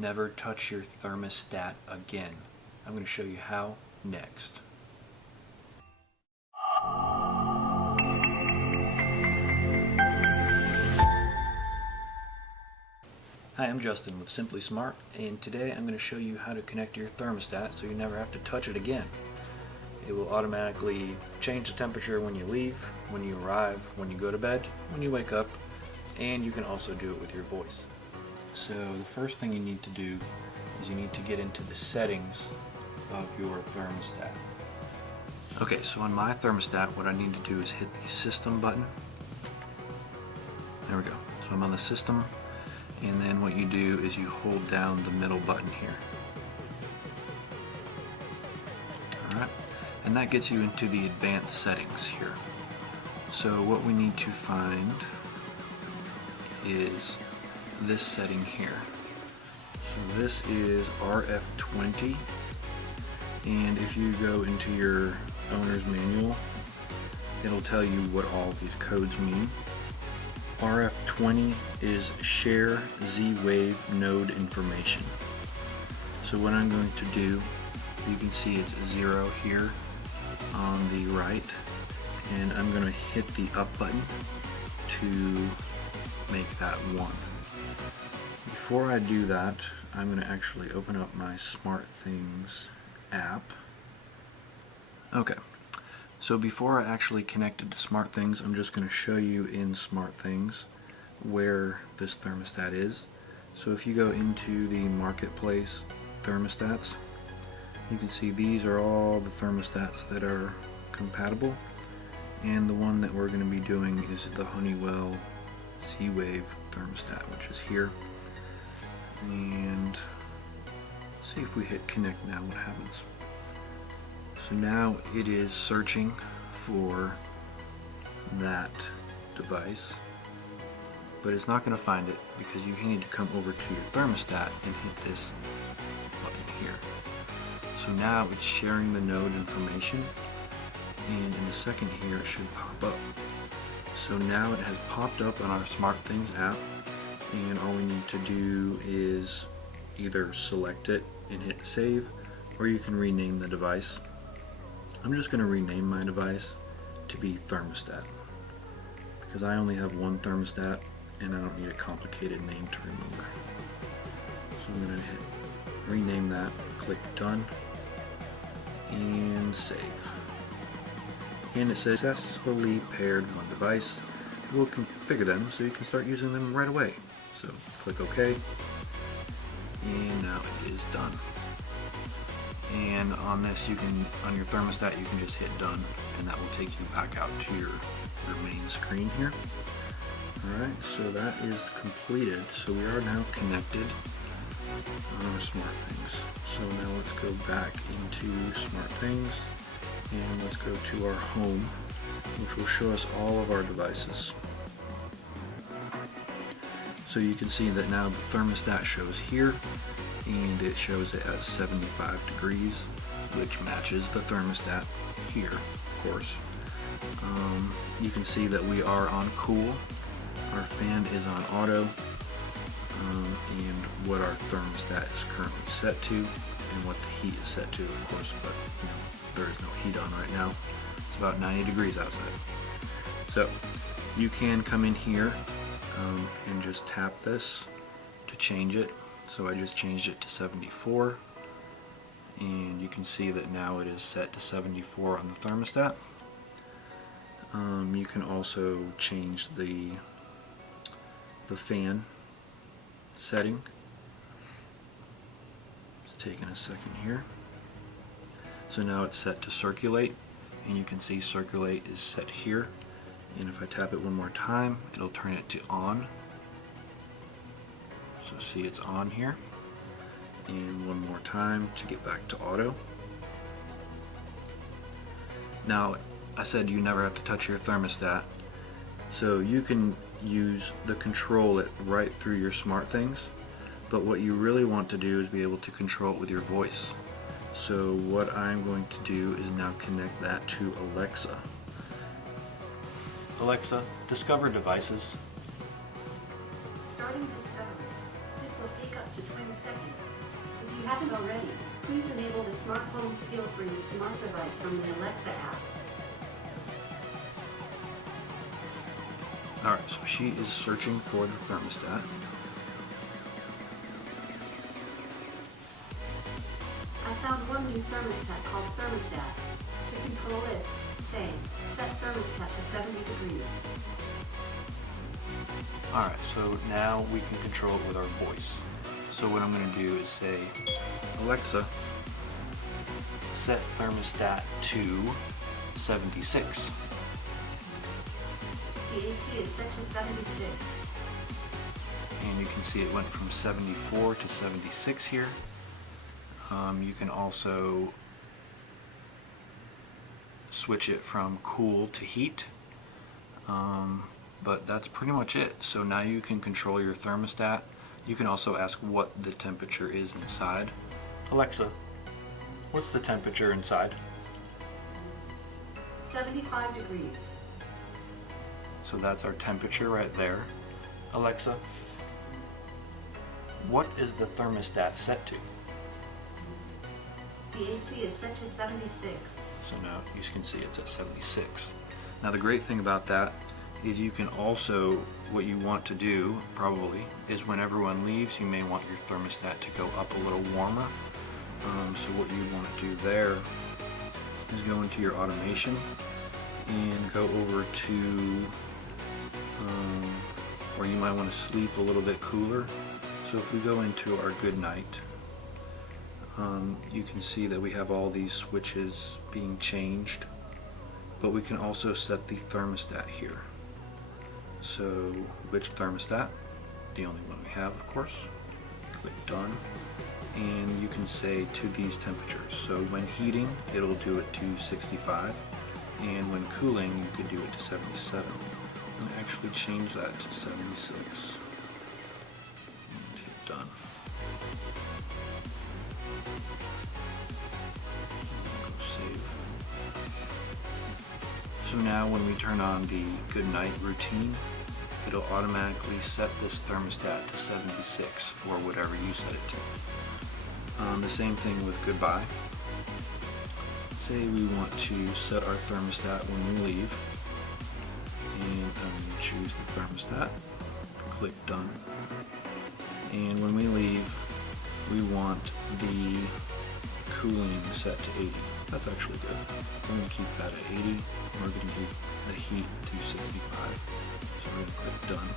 never touch your thermostat again. I'm going to show you how next. Hi, I'm Justin with Simply Smart, and today I'm going to show you how to connect your thermostat so you never have to touch it again. It will automatically change the temperature when you leave, when you arrive, when you go to bed, when you wake up, and you can also do it with your voice. So the first thing you need to do is you need to get into the settings of your thermostat. Okay, so on my thermostat, what I need to do is hit the system button. There we go. So I'm on the system, and then what you do is you hold down the middle button here. Alright, and that gets you into the advanced settings here. So what we need to find is this setting here. So this is RF20, and if you go into your owner's manual, it'll tell you what all of these codes mean. RF20 is share Z-Wave node information. So what I'm going to do, you can see it's 0 here on the right, and I'm going to hit the up button to make that 1. Before I do that, I'm going to actually open up my SmartThings app. Okay, so before I actually connect it to SmartThings, I'm just going to show you in SmartThings where this thermostat is. So if you go into the marketplace thermostats, you can see these are all the thermostats that are compatible, and the one that we're going to be doing is the Honeywell Z-Wave Thermostat, which is here. And see if we hit connect now, what happens. So now it is searching for that device, but it's not going to find it because you need to come over to your thermostat and hit this button here. So now it's sharing the node information, and in a second here it should pop up. So now it has popped up on our SmartThings app, and all we need to do is either select it and hit save, or you can rename the device. I'm just going to rename my device to be thermostat because I only have one thermostat and I don't need a complicated name to remember. So I'm going to hit rename that, click done, and save. And it says successfully paired one device. We'll configure them so you can start using them right away. So click OK, and now it is done. And on this, you can, on your thermostat, you can just hit done, and that will take you back out to your main screen here. Alright, so that is completed. So we are now connected on our SmartThings. So now let's go back into SmartThings, and let's go to our home, which will show us all of our devices. So you can see that now the thermostat shows here, and it shows it at 75 degrees, which matches the thermostat here, of course. You can see that we are on cool, our fan is on auto, and what our thermostat is currently set to, and what the heat is set to, of course, but there is no heat on right now. It's about 90 degrees outside. So you can come in here and just tap this to change it. So I just changed it to 74, and you can see that now it is set to 74 on the thermostat. You can also change the fan setting. It's taking a second here. So now it's set to circulate, and you can see circulate is set here, and if I tap it one more time, it'll turn it to on. So see, it's on here, and one more time to get back to auto. Now I said you never have to touch your thermostat, so you can control it right through your SmartThings, but what you really want to do is be able to control it with your voice. So what I'm going to do is now connect that to Alexa. Alexa, discover devices. Starting discovery. This will take up to 20 seconds. If you haven't already, please enable the Smart Home skill for your smart device from the Alexa app. Alright, so she is searching for the thermostat. I found one new thermostat called Thermostat. To control it, say, set thermostat to 70 degrees. Alright, so now we can control it with our voice. So what I'm going to do is say, Alexa, set thermostat to 76. The AC is set to 76. And you can see it went from 74 to 76 here. You can also switch it from cool to heat. But that's pretty much it. So now you can control your thermostat. You can also ask what the temperature is inside. Alexa, what's the temperature inside? 75 degrees. So that's our temperature right there. Alexa, what is the thermostat set to? The AC is set to 76. So now you can see it's at 76. Now the great thing about that is you can also, what you want to do probably, is when everyone leaves you may want your thermostat to go up a little warmer. So what you want to do there is go into your automation and go over to where you might want to sleep a little bit cooler. So if we go into our good night, you can see that we have all these switches being changed, but we can also set the thermostat here. So which thermostat? The only one we have, of course. Click done, and you can say to these temperatures. So when heating, it'll do it to 65, and when cooling, you could do it to 77. And actually change that to 76 and hit done. Go save. So now when we turn on the good night routine, it'll automatically set this thermostat to 76 or whatever you set it to. The same thing with goodbye. Say we want to set our thermostat when we leave, and I'm going to choose the thermostat, click done, and when we leave we want the cooling set to 80. That's actually good. I'm going to keep that at 80, and we're going to do the heat to 65. So we're going to click done.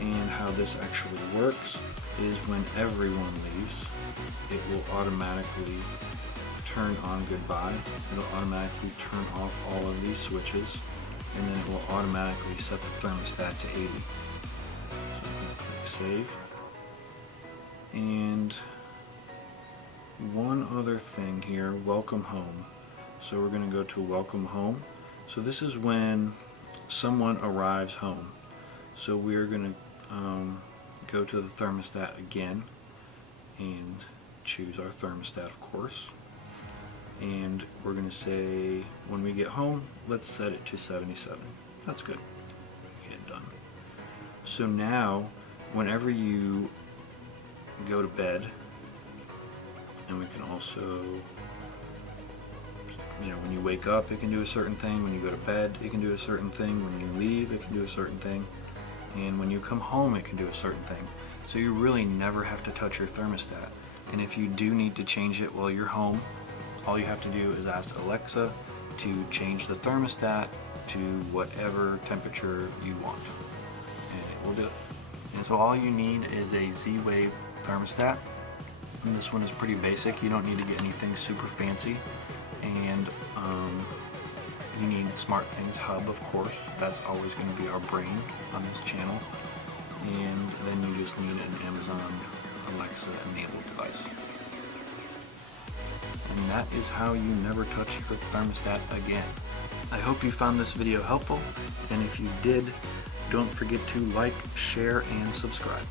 And how this actually works is when everyone leaves, it will automatically turn on goodbye. It'll automatically turn off all of these switches, and then it will automatically set the thermostat to 80. So I'm going to click save. And one other thing here, welcome home. So we're going to go to welcome home. So this is when someone arrives home. So we're going to go to the thermostat again and choose our thermostat, of course. And we're going to say when we get home, let's set it to 77. That's good. Hit done. So now whenever you go to bed, and we can also, when you wake up it can do a certain thing, when you go to bed it can do a certain thing, when you leave it can do a certain thing, and when you come home it can do a certain thing. So you really never have to touch your thermostat. And if you do need to change it while you're home, all you have to do is ask Alexa to change the thermostat to whatever temperature you want, and it will do it. And so all you need is a Z-Wave thermostat, and this one is pretty basic. You don't need to get anything super fancy, and you need SmartThings Hub, of course. That's always going to be our brain on this channel, and then you just need an Amazon Alexa-enabled device. And that is how you never touch your thermostat again. I hope you found this video helpful, and if you did, don't forget to like, share, and subscribe.